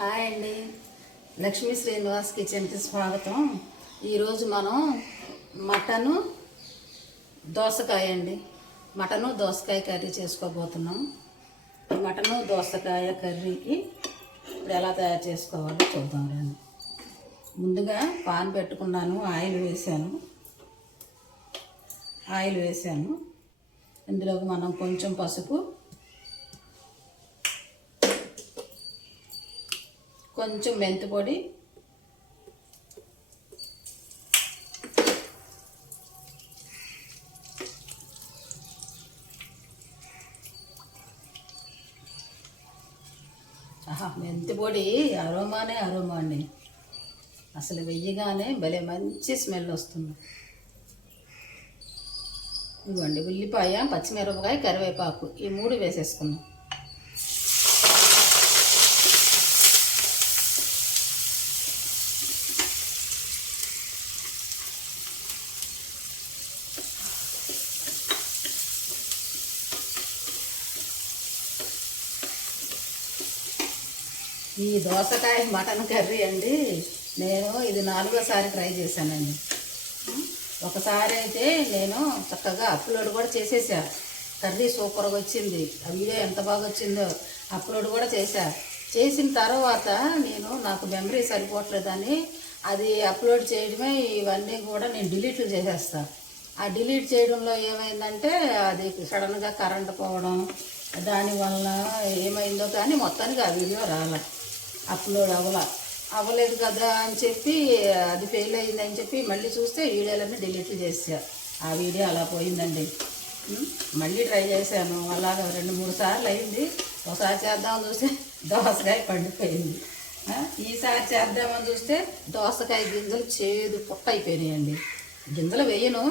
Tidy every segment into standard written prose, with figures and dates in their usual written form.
Hi అండి, లక్ష్మీ శ్రీనివాస్ కిచెన్కి స్వాగతం. ఈరోజు మనం మటను దోసకాయ అండి మటను దోసకాయ కర్రీ చేసుకోబోతున్నాం. ఈ మటను దోసకాయ కర్రీకి ఇప్పుడు ఎలా తయారు చేసుకోవాలో చూద్దాం రండి. ముందుగా పాన్ పెట్టుకున్నాను, ఆయిల్ వేసాను. ఇందులోకి మనం కొంచెం పసుపు, కొంచెం మెంతి పొడి, మెంతి పొడి అరోమా అండి. అసలు వెయ్యగానే భలే మంచి స్మెల్ వస్తుంది. ఇదిగోండి ఉల్లిపాయ, పచ్చిమిరపకాయ, కరివేపాకు ఈ 3 వేసేసుకున్నాం. ఈ దోసకాయ మటన్ కర్రీ అండి, నేను ఇది 4వ సారి ట్రై చేశానండి. ఒకసారి అయితే నేను చక్కగా అప్లోడ్ కూడా చేసేసా. కర్రీ సూపర్గా వచ్చింది. ఆ వీడియో ఎంత బాగా వచ్చిందో అప్లోడ్ కూడా చేసిన తర్వాత నాకు మెమరీ సరిపోవట్లేదని అది అప్లోడ్ చేయడమే ఇవన్నీ కూడా నేను డిలీట్లు చేసేస్తాను. ఆ డిలీట్ చేయడంలో ఏమైందంటే అది సడన్గా కరెంట్ పోవడం, దానివల్ల ఏమైందో కానీ మొత్తానికి ఆ వీడియో అప్లోడ్ అవ్వలేదు కదా అని చెప్పి, అది ఫెయిల్ అయిందని చెప్పి మళ్ళీ చూస్తే వీడియోలన్నీ డిలీట్ చేసా. ఆ వీడియో అలా పోయిందండి. మళ్ళీ ట్రై చేశాను, అలాగా 2-3 సార్లు అయింది. ఒకసారి చేద్దామని చూస్తే దోసకాయ పండిపోయింది. ఈసారి చేద్దామని చూస్తే దోసకాయ గింజలు చేదు పుట్ట అయిపోయినాయండి. గింజలు వేయను,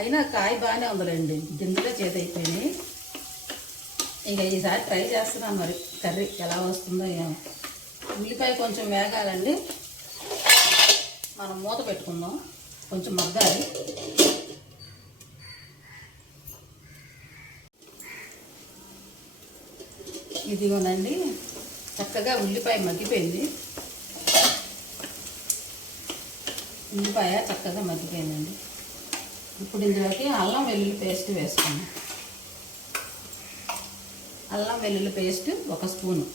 అయినా కాయ బాగానే ఉందిలేండి, గింజలే చేదు అయిపోయినాయి. ఇక ఈసారి ట్రై చేస్తున్నాను, మరి కర్రీ ఎలా వస్తుందో ఏమో. ఉల్లిపాయ కొంచెం వేగాలండి, మనం మూత పెట్టుకుందాం, కొంచెం మగ్గాలి. ఇదిగోనండి చక్కగా ఉల్లిపాయ మగ్గిపోయింది. ఉల్లిపాయ చక్కగా మగ్గిపోయిందండి. ఇప్పుడు ఇందులోకి అల్లం వెల్లుల్లి పేస్ట్ వేసుకున్నాం. అల్లం వెల్లుల్లి పేస్ట్ 1 స్పూను,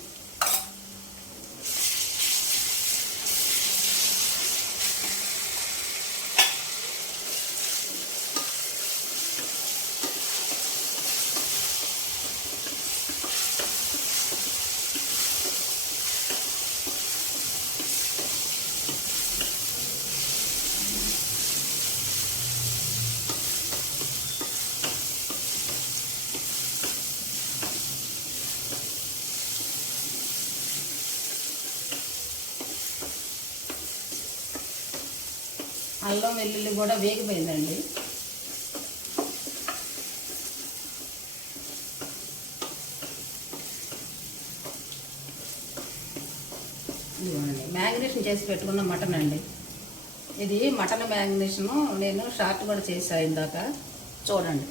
అల్లం వెల్లుల్లి కూడా వేగిపోయిందండి. ఇదిగోండి మ్యాగ్నేషన్ చేసి పెట్టుకున్న మటన్ అండి. ఇది మటన్ మ్యాగ్నేషను నేను షార్ట్ కూడా చేశాను ఇందాక, చూడండి.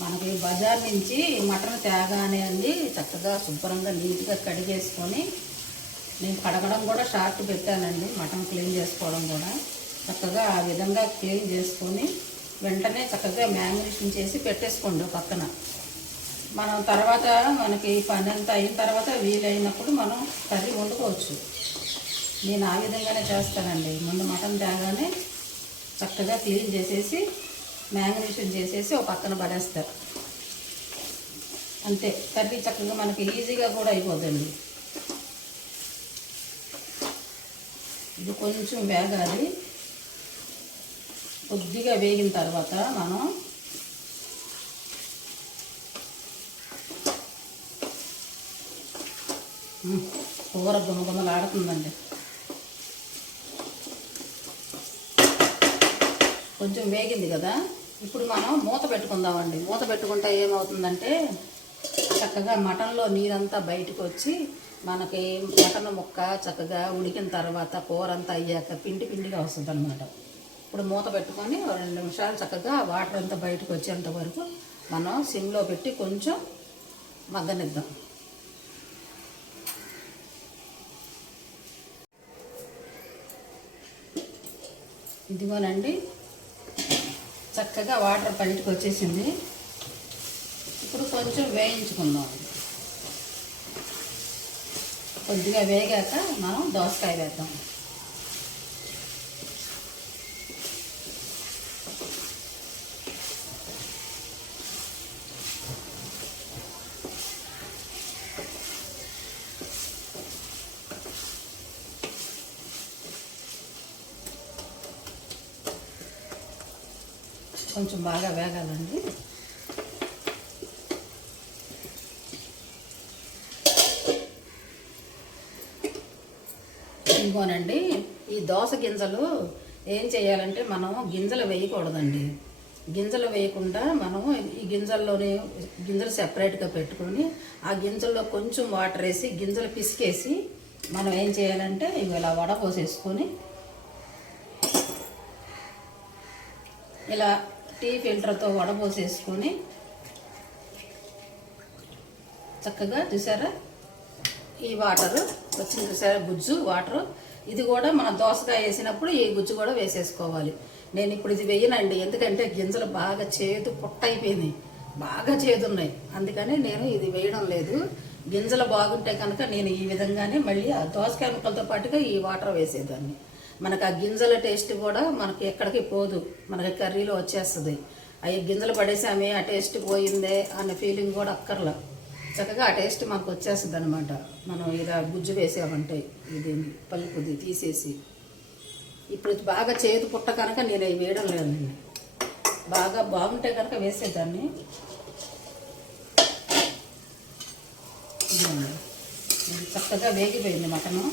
మనకి బజార్ నుంచి మటన్ తేగానే అండి చక్కగా శుభ్రంగా నీట్గా కడిగేసుకొని, నేను కడగడం కూడా షార్ట్ పెట్టానండి. మటన్ క్లీన్ చేసుకోవడం కూడా చక్కగా ఆ విధంగా క్లీన్ చేసుకొని వెంటనే చక్కగా మ్యారినేషన్ చేసి పెట్టేసుకోండి పక్కన. మనం తర్వాత మనకి పని అంతా అయిన తర్వాత వీలైనప్పుడు మనం కర్రీ వండుకోవచ్చు. నేను ఆ విధంగానే చేస్తానండి. ముందు మటన్ తేగానే చక్కగా క్లీన్ చేసేసి మ్యారినేషన్ చేసేసి ఒక పక్కన పడేస్తారు, అంతే. కర్రీ చక్కగా మనకి ఈజీగా కూడా అయిపోతుంది. ఇది కొంచెం వేగాలి. కొద్దిగా వేగిన తర్వాత మనం కూర గుమగుమలాడుతుందండి. కొంచెం వేగింది కదా, ఇప్పుడు మనం మూత పెట్టుకుందామండి. మూత పెట్టుకుంటే ఏమవుతుందంటే చక్కగా మటన్లో నీరంతా బయటకు వచ్చి మనకి మటన్ ముక్క చక్కగా ఉడికిన తర్వాత కూర అంతా అయ్యాక పిండి పిండిగా వస్తుంది అనమాట. ఇప్పుడు మూత పెట్టుకొని 2 నిమిషాలు చక్కగా వాటర్ అంతా బయటకు వచ్చేంత వరకు మనం సిమ్లో పెట్టి కొంచెం మగ్గనిద్దాం. ఇదిగోనండి, చక్కగా వాటర్ బయటకు వచ్చేసింది. ఇప్పుడు కొంచెం వేయించుకుందాం. కొద్దిగా వేగాక మనం దోసకాయ వేద్దాం. కొంచెం బాగా వేగాలండి. ఇదిగోనండి, ఈ దోస గింజలు ఏం చేయాలంటే మనం గింజలు వేయకూడదండి. గింజలు వేయకుండా మనం ఈ గింజలు సెపరేట్గా పెట్టుకొని ఆ గింజల్లో కొంచెం వాటర్ వేసి గింజలు పిసికేసి మనం ఏం చేయాలంటే ఇవి ఇలా వడపోసేసుకొని ఇలా టీ ఫిల్టర్తో వడపోసేసుకొని చక్కగా చూసారా ఈ వాటర్ వచ్చింది, చూసారా గుజ్జు వాటర్. ఇది కూడా మనం దోసకాయ వేసినప్పుడు ఈ గుజ్జు కూడా వేసేసుకోవాలి. నేను ఇప్పుడు ఇది వేయనండి, ఎందుకంటే గింజలు బాగా చేదు పుట్ట అయిపోయినాయి, బాగా చేదున్నాయి. అందుకని నేను ఇది వేయడం లేదు. గింజలు బాగుంటే కనుక నేను ఈ విధంగానే మళ్ళీ ఆ దోసకాయ ముక్కలతో పాటుగా ఈ వాటర్ వేసేదాన్ని. మనకు ఆ గింజల టేస్ట్ కూడా మనకి ఎక్కడికి పోదు, మనకి కర్రీలో వచ్చేస్తుంది. అవి గింజలు పడేసామే ఆ టేస్ట్ పోయిందే అనే ఫీలింగ్ కూడా అక్కర్లా, చక్కగా ఆ టేస్ట్ మనకు వచ్చేస్తుంది అనమాట. మనం ఇలా గుజ్జు వేసామంటే ఇది పలుకుది తీసేసి. ఇప్పుడు బాగా చేదు పుట్ట కనుక నేను అవి వేయడం లేదండి, బాగా బాగుంటే కనుక వేసేదాన్ని. చక్కగా వేగిపోయింది మటను.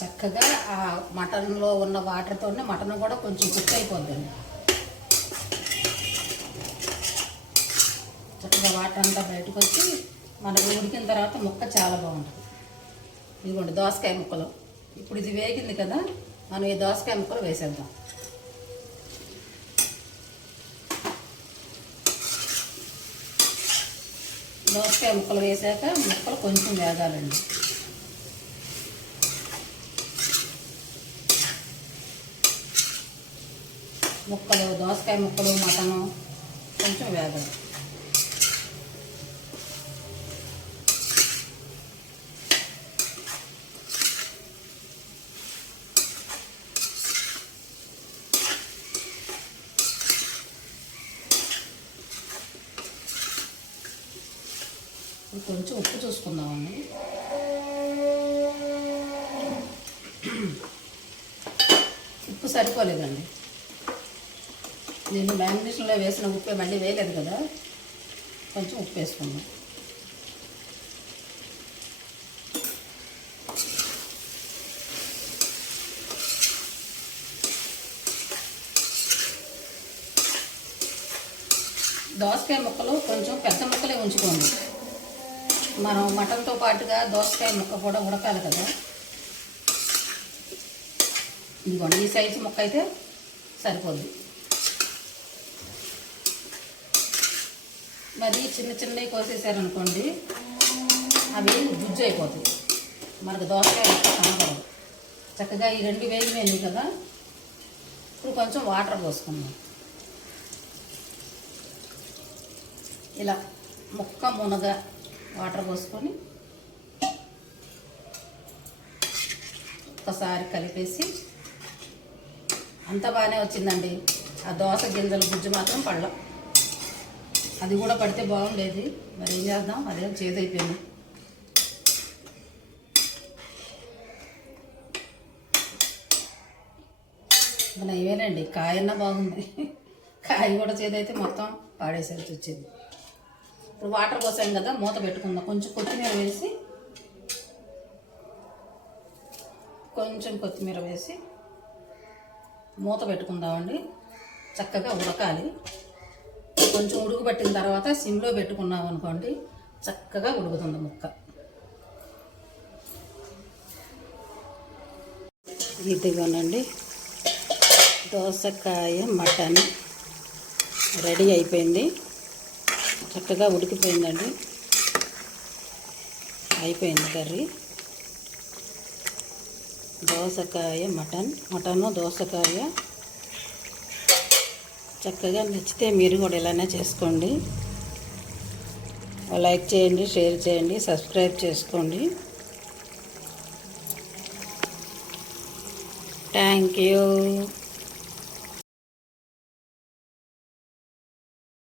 చక్కగా ఆ మటన్లో ఉన్న వాటర్తోనే మటన్ కూడా కొంచెం కుక్ అయిపోద్దండి. చక్కగా వాటర్ అంతా బయటకు వచ్చి మనకు ఉడికిన తర్వాత ముక్క చాలా బాగుంటుంది. ఇదిగోండి దోసకాయ ముక్కలు. ఇప్పుడు ఇది వేగింది కదా, మనం ఈ దోసకాయ ముక్కలు వేసేద్దాం. దోసకాయ ముక్కలు వేసాక ముక్కలు కొంచెం వేగాలండి. ముక్కలు దోసకాయ ముక్కలు మటను కొంచెం వేగాలి. కొంచెం ఉప్పు చూసుకుందామండి. ఉప్పు సరిపోలేదండి, నేను మ్యారినేషన్లో వేసిన ఉప్పే మళ్ళీ వేయలేదు కదా, కొంచెం ఉప్పు వేసుకుందాం. దోసకాయ ముక్కలు కొంచెం పెద్ద ముక్కలే ఉంచుకోండి, మనం మటన్తో పాటుగా దోసకాయ ముక్క కూడా ఉడకాలి కదా. ఇదిగోండి ఈ సైజు ముక్క అయితే సరిపోద్ది. మరి చిన్న చిన్నవి కోసేసారనుకోండి అవి గుజ్జు అయిపోతాయి, మనకు దోసకాయ ముక్క కనబడదు. చక్కగా ఈ 2 వేగిపోయినాయి కదా, ఇప్పుడు కొంచెం వాటర్ పోసుకుందాం. ఇలా ముక్క మునగ వాటర్ పోసుకొని ఒక్కసారి కలిపేసి అంత బాగానే వచ్చిందండి. ఆ దోస గింజల గుజ్జు మాత్రం పడల, అది కూడా పడితే బాగుండేది. మరి ఏం చేద్దాం, అదేం చేదైపోయింది. మన ఇవేనండి, కాయన్నా బాగుంది, కాయ కూడా చేదైతే మొత్తం పాడేసేసి వచ్చింది. ఇప్పుడు వాటర్ పోసాం కదా, మూత పెట్టుకుందాం. కొంచెం కొత్తిమీర వేసి కొంచెం కొత్తిమీర వేసి మూత పెట్టుకుందామండి. చక్కగా ఉడకాలి. కొంచెం ఉడుకు పట్టిన తర్వాత సిమ్లో పెట్టుకున్నాం అనుకోండి, చక్కగా ఉడుకుతుంది ముక్క. ఇదిగోనండి, దోసకాయ మటన్ రెడీ అయిపోయింది. చక్కగా ఉడికిపోయిందండి. అయిపోయింది కర్రీ. దోసకాయ మటన్ దోసకాయ చక్కగా నచ్చితే మీరు కూడా ఇలానే చేసుకోండి. లైక్ చేయండి, షేర్ చేయండి, సబ్స్క్రైబ్ చేసుకోండి. Thank you.